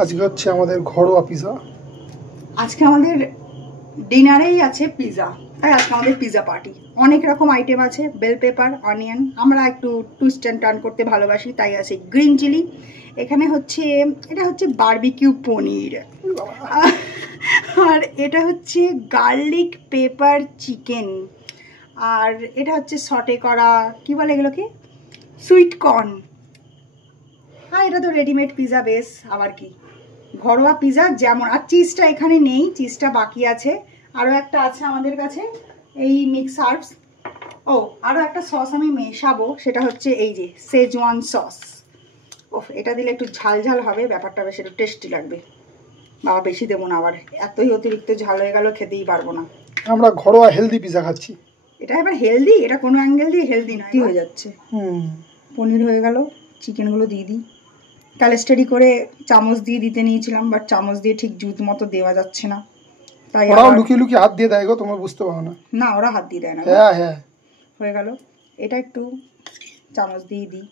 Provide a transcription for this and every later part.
আজকে হচ্ছে আমাদের ঘরোয়া পিজা। আজকে আমাদের ডিনারেই আছে পিজা, তাই আজকে আমাদের পিজা পার্টি। অনেক রকম আইটেম আছে, বেল পেপার, অনিয়ন, আমরা একটু টুইস্ট অ্যান্ড টার্ন করতে ভালোবাসি, তাই আছে গ্রিন চিলি। এখানে হচ্ছে এটা হচ্ছে বারবিকিউ পনির, আর এটা হচ্ছে গার্লিক পেপার চিকেন, আর এটা হচ্ছে সটে করা কি বলে এগুলোকে, সুইট কর্ন। আর এটা তো রেডিমেড পিজা বেস, আবার কি ঘরোয়া পিজা যেমন। আর চিজটা এখানে নেই, চিজটা বাকি আছে, আরও একটা আছে আমাদের কাছে, এই মিক্স হার্বস। ও আরও একটা সস আমি মেশাবো, সেটা হচ্ছে এই যে সেজওয়ান সস। ওফ, এটা দিলে একটু ঝাল ঝাল হবে, ব্যাপারটা বেশ একটু টেস্টি লাগবে। বাবা বেশি দেবো না, আবার এতই অতিরিক্ত ঝাল হয়ে গেল, খেতেই পারবো না। আমরা ঘরোয়া হেলদি পিজা খাচ্ছি। এটা এবার হেলদি, এটা কোনো অ্যাঙ্গেল দিয়ে হেলদি নয়, হয়ে যাচ্ছে। পনির হয়ে গেল, চিকেনগুলো দিয়ে দিই। তাহলে স্টাডি করে চামচ দিয়ে দিতে নিয়েছিলাম, বাট চামচ দিয়ে ঠিক জুত মতো দেওয়া যাচ্ছে না, তাই ওরা লুকিয়ে লুকিয়ে হাত দিয়ে দেয় গো, তোমরা বুঝতে পারো না। না, ওরা হাত দিয়ে দেয় না। হ্যাঁ হ্যাঁ, হয়ে গেল। এটা একটু চামচ দিয়ে দিই,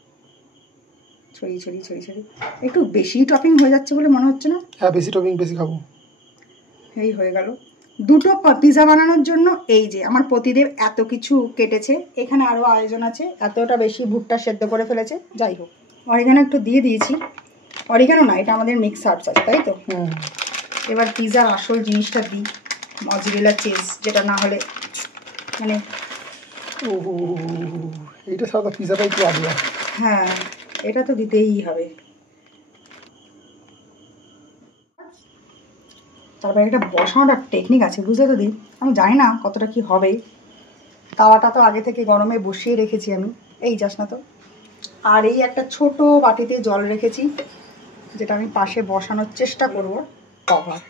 ছড়িয়ে ছড়িয়ে ছড়িয়ে ছড়িয়ে। একটু বেশি টপিং হয়ে যাচ্ছে বলে মনে হচ্ছে না? হ্যাঁ, বেশি টপিং বেশি খাবো। এই হয়ে গেল। দুটো পিজা বানানোর জন্য এই যে আমার পতিদেব এত কিছু কেটেছে, এখানে আরও আয়োজন আছে, এতটা বেশি ভুট্টা সেদ্ধ করে ফেলেছে। যাই হোক, অরিগানো একটু দিয়ে দিয়েছি। অরিগানো না, এটা আমাদের মিক্স হার্বস আছে, তাই তো। এবার পিজার আসল জিনিসটা দিই, মজরেলা চিজ, যেটা না হলে মানে এইটা সাদা পিজাটা একটু আলাদা। হ্যাঁ, এটা তো দিতেই হবে। তারপরে এটা বসানোর টেকনিক আছে, বুঝতে তো দিই, আমি জানি না কতটা কি হবে। তাওয়াটা তো আগে থেকে গরমে বসিয়ে রেখেছি আমি, এই যাস না তো। আর এই একটা ছোট বাটিতে জল রেখেছি, যেটা আমি পাশে বসানোর চেষ্টা করবো। কভার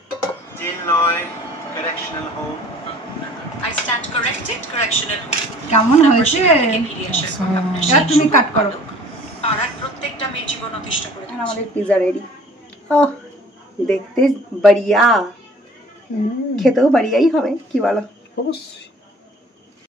কেমন হয়েছে? এবার তুমি কাট করো। প্রত্যেকটা মেয়ের জীবন অতিষ্ঠ করে। আমাদের পিজা রেডি। ওহ, দেখতে বাড়িয়া, খেতেও বাড়িয়াই হবে, কি বলো? অবশ্যই।